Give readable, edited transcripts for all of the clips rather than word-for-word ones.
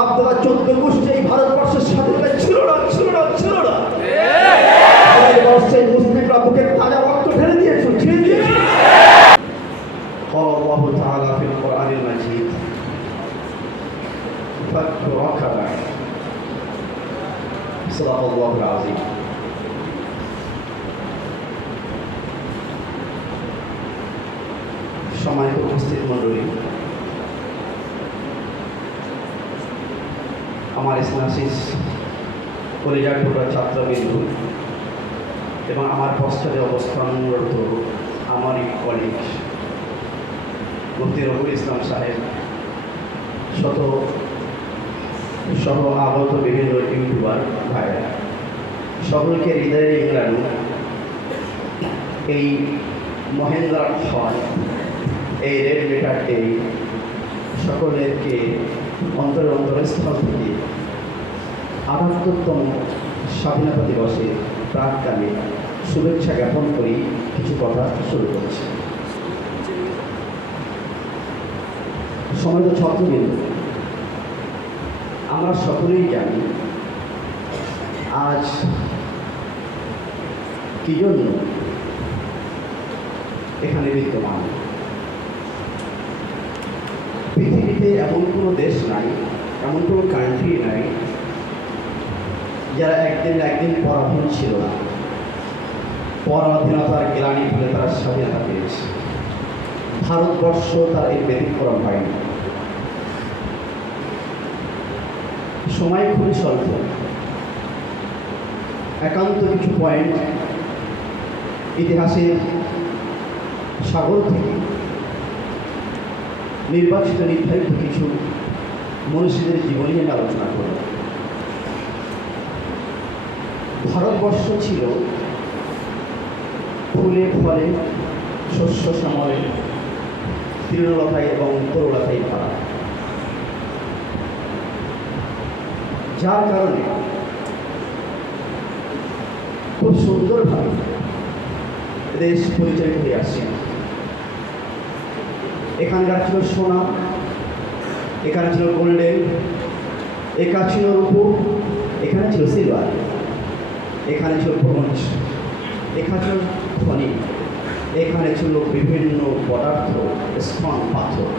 বাপ দাদা 14 গোষ্ঠী এই ভারতবর্ষের স্বাধীনতায় ছিল না। ভারতবর্ষের মুসলিমরা বুকে তাজা রক্ত ঢেলে দিয়েছে। قال الله تعالى في القرآن المجيد فك رقبة صدق الله العظيم। সম্মানিত উপস্থিত মণ্ডলী, আমার স্নাসিস কলেজার টুকরা ছাত্রবৃন্দ এবং আমার পশ্চাতে অবস্থানরত আমারই কলিগ মুফতি রফিকুল ইসলাম সাহেব সহ আগত বিভিন্ন ইউটিউবার ভাইরা, সকলকে হৃদয়ে ইংরানি এই মহেন্দ্রা হল, এই রেড লেটার ডে সকলেরকে অন্তরস্থল থেকে ৭৮তম স্বাধীনতা দিবসে প্রাককালে শুভেচ্ছা জ্ঞাপন করি কিছু কথা শুরু করছি। সম্মানিত ছাত্রবৃন্দ, আমরা সকলেই জানি আজ কি জন্য এখানে বিদ্যমান। পৃথিবীতে এমন কোনো দেশ নাই, এমন কোনো কান্ট্রি নাই যারা একদিন পরাধীন ছিল না। পরাধীনতার গ্লানি ফলে তারা স্বাধীনতা পেয়েছে। ভারতবর্ষ তার এই ব্যতিক্রম হয়নি। সময় খুবই স্বল্প, একান্ত কিছু পয়েন্ট ইতিহাসের সাগর থেকে নির্ধারিত কিছু মনীষীদের জীবনী নিয়ে আলোচনা করব। ভারতবর্ষ ছিল ফুলে ফলে শস্য শ্যামলে তৃণলতায় এবং তরুলতায় ভরা, যার কারণে খুব সুন্দরভাবে দেশ পরিচালিত হয়ে আসছে। এখানকার ছিল সোনা, এখানে ছিল গোল্ডেন, এখানে ছিল রূপো, এখানে ছিল সিলভার, এখানে ছিল ব্রোঞ্জ, এখানে ছিল খনি, এখানে ছিল বিভিন্ন পদার্থ, স্টোন, পাথর।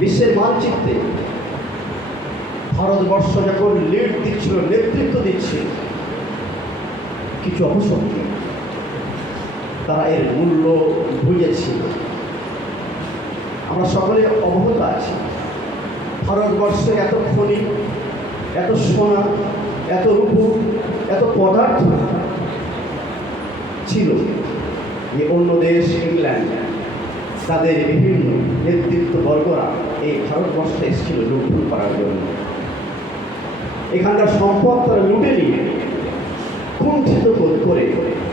বিশ্বের মানচিত্রে ভারতবর্ষ যখন লিড দিচ্ছিল, নেতৃত্ব দিচ্ছিল কিছু অপশক্তি, তারা এর মূল্য বুঝেছিল। আমরা সকলে অবগত আছি ভারতবর্ষে এত খনি, এত সোনা, এত রূপো, এত পদার্থ ছিল যে অন্য দেশ ইংল্যান্ড তাদের বিভিন্ন নেতৃত্ববর্গরা এই ভারতবর্ষে এসেছিল লুণ্ঠন করার জন্য। এখানকার সম্পদ তারা লুটে নিয়ে কুণ্ঠিত করে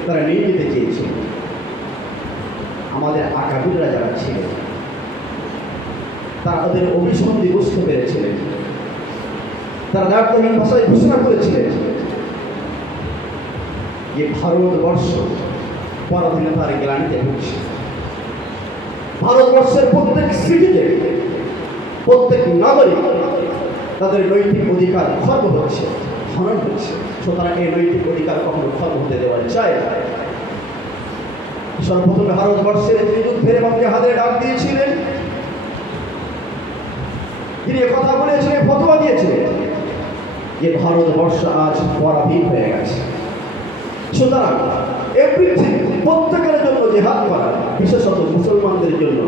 তারা নিয়ে যেতে চেয়েছিল। আমাদের আকাবিররা যারা ছিল তারা তাদের অভিসন্ধি বুঝতে পেরেছিলেন। তারা দার্থনিক ভাষায় ঘোষণা করেছিলেন যে ভারতবর্ষ পরাধীনতার গ্লানিতে ভুগছে। ভারতবর্ষের প্রত্যেক সিটিজেন, প্রত্যেক নাগরিক তাদের নৈতিক অধিকার খর্ব হচ্ছে, হনন হচ্ছে। সুতরাং এই নৈতিক অধিকার কখনো খর্ব হতে দেওয়া যায় না। সর্বপ্রথমে ভারতবর্ষের যুদ্ধের এবং জেহাদের ডাক দিয়েছিলেন, তিনি কথা বলেছিলেন, ফতোয়া দিয়েছিলেন যে ভারতবর্ষ আজ পরাধীন হয়ে গেছে। সুতরাং এভরিথিং, প্রত্যেকের জন্য জেহাদ করা, বিশেষত মুসলমানদের জন্য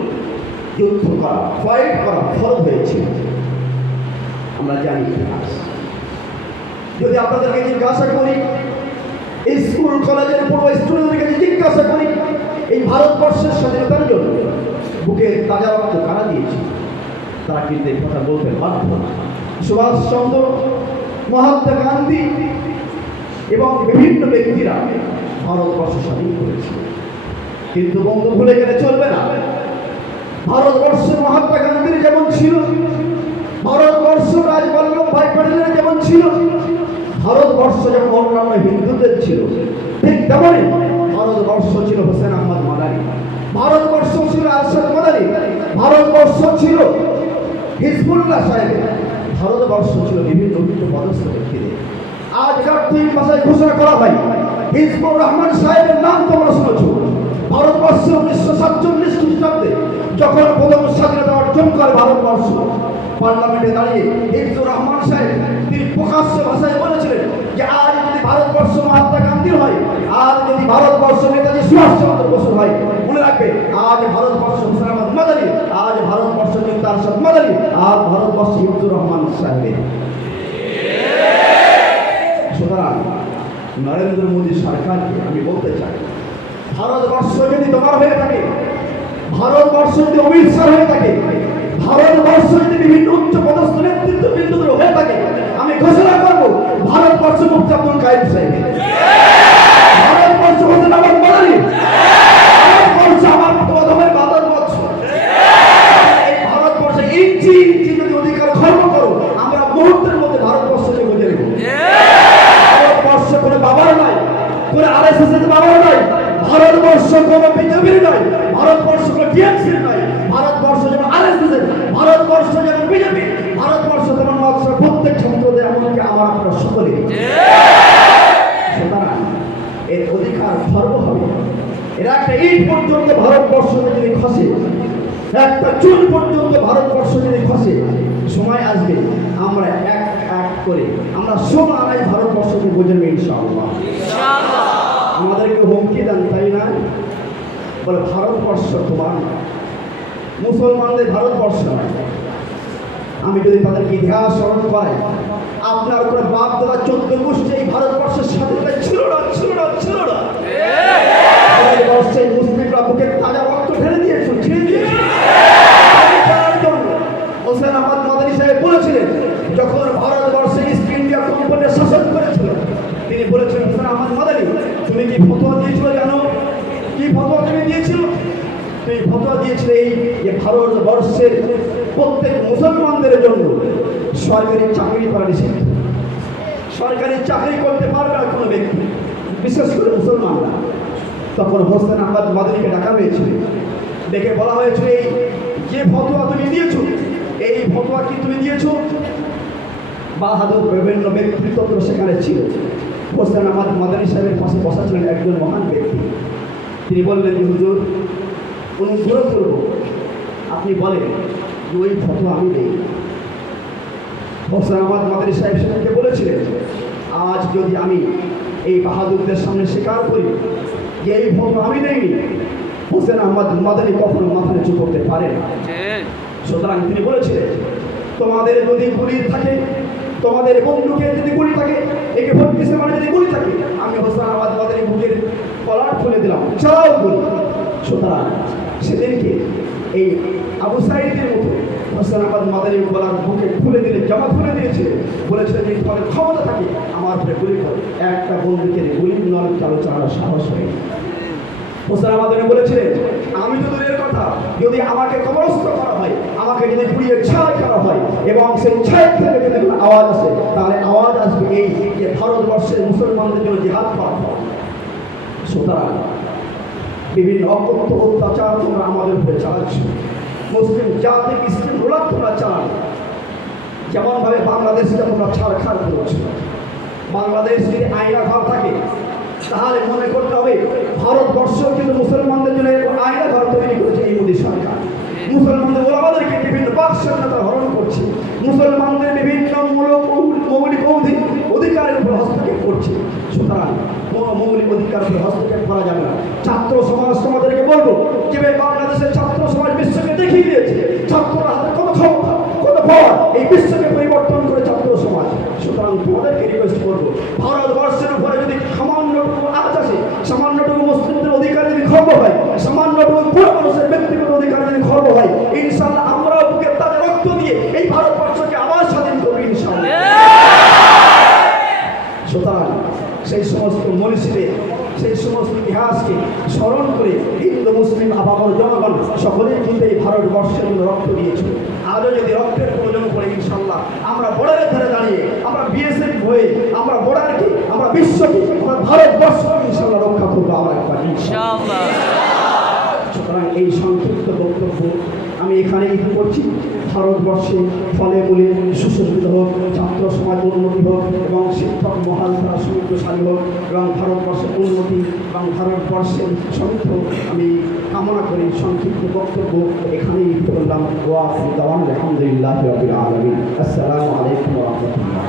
যুদ্ধ করা, ফাইট করা ফরজ হয়েছে। আমরা জানি ইতিহাস। যদি আপনাদেরকে জিজ্ঞাসা করি, এই স্কুল কলেজের পুরো স্টুডেন্টদেরকে জিজ্ঞাসা করি, এই ভারতবর্ষের স্বাধীনতার জন্য বুকে তাজা রক্ত কারা দিয়েছে, তারা কিন্তু এই কথা বলতে বাধ্য না। সুভাষচন্দ্র, মহাত্মা গান্ধী এবং বিভিন্ন ব্যক্তিরা ভারতবর্ষ স্বাধীন করেছিল। কিন্তু বন্ধু ভুলে গেলে চলবে না, ভারতবর্ষে মহাত্মা গান্ধীর যেমন ছিল, ভারতবর্ষ রাজবল্লভাই প্যাটেলের যেমন ছিল, ভারতবর্ষ যেমন অন্যান্য হিন্দুদের ছিল, ঠিক তেমনই ভারতবর্ষ ছিল হোসেন আহমদ মাদানি, ভারতবর্ষ ছিল আরশাদ মাদানি, ভারতবর্ষ ছিল হিজবুল্লাহ সাহেব, ভারতবর্ষ ছিল বিভিন্ন উচ্চ পদস্থ ব্যক্তিদের। আজ কার্তিক মাসে ঘোষণা করা হয় হিজবুর রহমান সাহেবের নাম তোমরা শুনেছ। ভারতবর্ষে 1947 খ্রিস্টাব্দে যখন প্রথম স্বাধীনতা অর্জন করে ভারতবর্ষ, পার্লামেন্টে দাঁড়িয়ে হিজবুর রহমান সাহেব তিনি প্রকাশ্য ভাষায় বলেছিলেন যে আজ যদি ভারতবর্ষ মহাত্মা গান্ধীর হয়, আজ যদি ভারতবর্ষ নেতাজি সুভাষচন্দ্র বসু হয়, মনে রাখবে আজ ভারতবর্ষ হোসেন আহমদ মাদানী, আজ ভারতবর্ষ কিন্তু আরশাদ মাদানী, আজ ভারতবর্ষ হিজবুর রহমান সাহেবের। সুতরাং নরেন্দ্র মোদী সরকারকে আমি বলতে চাই, ভারতবর্ষ যদি তোমার হয়ে থাকে, ভারতবর্ষ যদি অমিত শাহ হয়ে থাকে, ভারতবর্ষ যদি বিভিন্ন উচ্চ পদস্থ নেতৃত্ব বিন্দুদের হয়ে থাকে, আমি ঘোষণা করবো ভারতবর্ষ মুফতি আব্দুল কাইয়ুম সাহেব, ভারতবর্ষ হোসেন আহমদ মাদানী, ভারতবর্ষ আমার প্রথমের ভারতবর্ষ। এই ভারতবর্ষে ইঞ্চি ইঞ্চি যদি অধিকার খর্ব করো, আমরা মুহূর্তের মধ্যে ভারতবর্ষকে বুঝে নেব। ভারতবর্ষ কোনো বাবার নয়, কোনো আরএসএস এর বাবার নয়, ভারতবর্ষ কোনো বিজেপির নয়, ভারতবর্ষ কোনো টিএমসির নয়, ভারতবর্ষ যেমন আরএসএস এর, ভারতবর্ষ যেমন বিজেপি, ভারতবর্ষ যেমন প্রত্যেক ছাত্রদের, এমনকি আমার আপনারা সকলে। সুতরাং এর অধিকার খর্ব হবে। এরা একটা ইট পর্যন্ত ভারতবর্ষ যদি খসে, একটা চুল পর্যন্ত ভারতবর্ষ যদি খসে, সময় আসবে আমরা এক এক করে আমরা সব আনাই ভারতবর্ষকে বুঝে নেব ইনশাআল্লাহ। আমাদেরকে হুমকি দেন, তাই না? বলে ভারতবর্ষ তোমার, মুসলমানদের ভারতবর্ষ নয়। আমি যদি তাদেরকে ইতিহাস স্মরণ করাই, আপনার করে বাপ দাদা 14 গোষ্ঠী এই ভারতবর্ষের স্বাধীনতা ছিল না, ছিল না, ছিল না। ভারতবর্ষে মুসলিমরা বুকে তাজা রক্ত ঢেলে দিয়েছিল, ছিঁড়ে দিয়েছিল। হোসেন আহমদ মাদানী সাহেব বলেছিলেন, যখন ভারতবর্ষে ইস্ট ইন্ডিয়া কোম্পানি শাসন করেছিল, তিনি বলেছিলেন, হোসেন আহমদ মাদানী তুমি কি ফতোয়া দিয়েছিল জানো? কি ফতোয়া তুমি দিয়েছিল? তুমি ফতোয়া দিয়েছিলে এই যে ভারতবর্ষের প্রত্যেক মুসলমানদের জন্য সরকারি চাকরি করা নিষেধ। সরকারি চাকরি করতে পারবে না কোনো ব্যক্তি, বিশেষ করে মুসলমানরা। তখন হোসেন আহমদ মাদানীকে ডাকা হয়েছিল, ডেকে বলা হয়েছিল, এই যে ফতোয়া তুমি দিয়েছো, এই ফতোয়া কি তুমি দিয়েছো? বাহাদুর বিভিন্ন ব্যক্তিত্ব সেখানে ছিল। হোসেন আহমদ মাদানী সাহেবের পাশে বসা ছিলেন একজন মহান ব্যক্তি। তিনি বললেন যে হুজুর, অনুগ্রহ করব আপনি বলেন যে ওই ফতোয়া আমি দেই। হোসেন আহমদ মাদানী সাহেব সেখানে বলেছিলেন, আজ যদি আমি এই বাহাদুরদের সামনে স্বীকার করি যে এই ফতোয়া আমি দেইনি, হোসেন আহমদ মাদানী কখনো মাথা নিচু করতে পারে না। সুতরাং তিনি বলেছিলেন, তোমাদের যদি গুলি থাকে, তোমাদের বন্ধুকে যদি গুলি থাকে, একে ভটকিসে মানে যদি গুলি থাকে, আমি হোসেন আহমদ মাদানী বুকের কলার খুলে দিলাম, চালাও গুলি। সুতরাং সেদিনকে এই আবু সাঈদের মতো হোসেন আহমদ মাদানী গলার বুকে খুলে দিলে, জামা খুলে দিয়েছে, বলেছিলেন যে তোমাদের ক্ষমতা থাকে আমার উপরে গুলি করো। একটা বন্ধুকে গুলি নল চালু চালানোর সাহস হয়। হোসেন আহমদ মাদানী বলেছিলেন, আমি তো দূরের কথা, যদি আমাকে কবরস্থ করা হয়, আমাকে যদি পুড়িয়ে ছাই করা হয়, এবং সেই ছাই থেকে যদি কোনো আওয়াজ আসে, তাহলে আওয়াজ আসবে এই যে ভারতবর্ষের মুসলমানদের জন্য জিহাদ করা হয়। সুতরাং বিভিন্ন অকথ্য অত্যাচার তোমরা আমাদের উপরে চালাচ্ছ, মুসলিম জাতি ইসলাম রোলাত তোমরা চালান। যেমনভাবে বাংলাদেশকে তোমরা ছাড়খাড় করেছ। বাংলাদেশ যদি আয়না ঘর থাকে, তাহলে মনে করতে হবে ভারতবর্ষ কিন্তু মুসলমানদের জন্য আয়না ঘর তৈরি করেছে এই মোদী সরকার। মুসলমানদের ওলামাদেরকে বিভিন্ন বাক স্বাধীনতা হরণ করছে, মুসলমানদের বিভিন্ন মৌলিক অধিকারের উপর হস্তক্ষেপ করছে। সুতরাং কোনো মৌলিক অধিকার উপর হস্তক্ষেপ করা যাবে না। ছাত্র সমাজ তোমাদেরকে বলবো, যেভাবে বাংলাদেশের ছাত্র সমাজ বিশ্বকে দেখিয়ে দিয়েছে ছাত্ররা হাতে কত ক্ষমতা, কত পাওয়ার, এই বিশ্বকে পরিবর্তন করে ছাত্র সমাজ। সুতরাং তোমাদেরকে রিকোয়েস্ট করবো, ভারতবর্ষের উপরে যদি সামান্যটুকু আজ আসে, সামান্যটুকু মুসলিমদের অধিকার যদি খর্ব হয়, সামান্যটুকু পুরো মানুষের ব্যক্তিগত অধিকার যদি খর্ব হয়, ইনশাআল্লাহ আমরাও বুকের তাজা রক্ত দিয়ে এই ভারতবর্ষকে আবার স্বাধীন করবো ইনশাআল্লাহ। সুতরাং সেই সমস্ত মনীষীদের, সেই সমস্ত ইতিহাসকে স্মরণ করে হিন্দু মুসলিম আপামর জনগণ সকলেই কিন্তু এই ভারতবর্ষের জন্য রক্ত দিয়েছিল। আজও যদি রক্তের প্রয়োজন পড়ে, ইনশাল্লাহ আমরা বর্ডারের ধারে দাঁড়িয়ে, আমরা বিএসএফ হয়ে, আমরা বর্ডারকে, আমরা বিশ্বকে, আমরা ভারতবর্ষ ইনশাল্লাহ রক্ষা করবো আমরা একবার ইনশাআল্লাহ। সুতরাং এই সংক্ষিপ্ত বক্তব্য আমি এখানে ইতি করছি। ভারতবর্ষে ফলে মূলে সুশোভিত হোক, ছাত্র সমাজ উন্নতি হোক এবং শিক্ষক মহাল তারা সমৃদ্ধশালী হোক এবং ভারতবর্ষের উন্নতি এবং ভারতবর্ষের সমৃদ্ধ আমি কামনা করি। সংক্ষিপ্ত বক্তব্য এখানেই ইতি করলাম। ওয়া আখিরু দাওয়ানা আলহামদুলিল্লাহি রাব্বিল আলামিন। আসসালামু আলাইকুম ওয়া রাহমাতুল্লাহ।